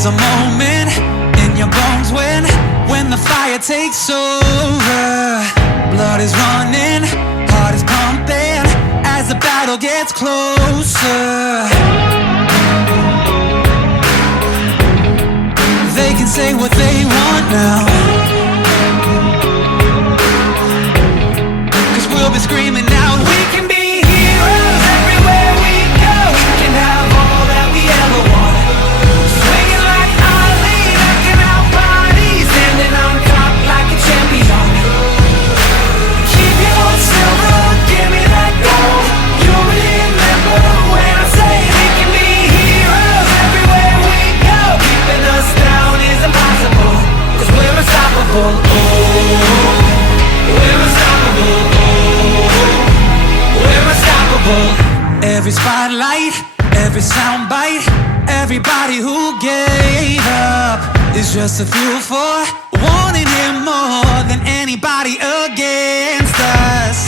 There's a moment in your bones when the fire takes over. Blood is running, heart is pumping as the battle gets closer. They can say what they want now, 'cause we'll be screaming out, we can be heroes everywhere we go. We can have all that we ever want. Swinging like Ali, rocking out bodies, standing on top like a champion. Keep your silver, give me that gold. You'll remember when I say we can be heroes everywhere we go. Keeping us down is impossible, 'cause we're unstoppable. Oh, we're unstoppable. Oh, we're unstoppable. Every spotlight, every soundbite, everybody who gave up is just a fuel for wanting him more than anybody against us.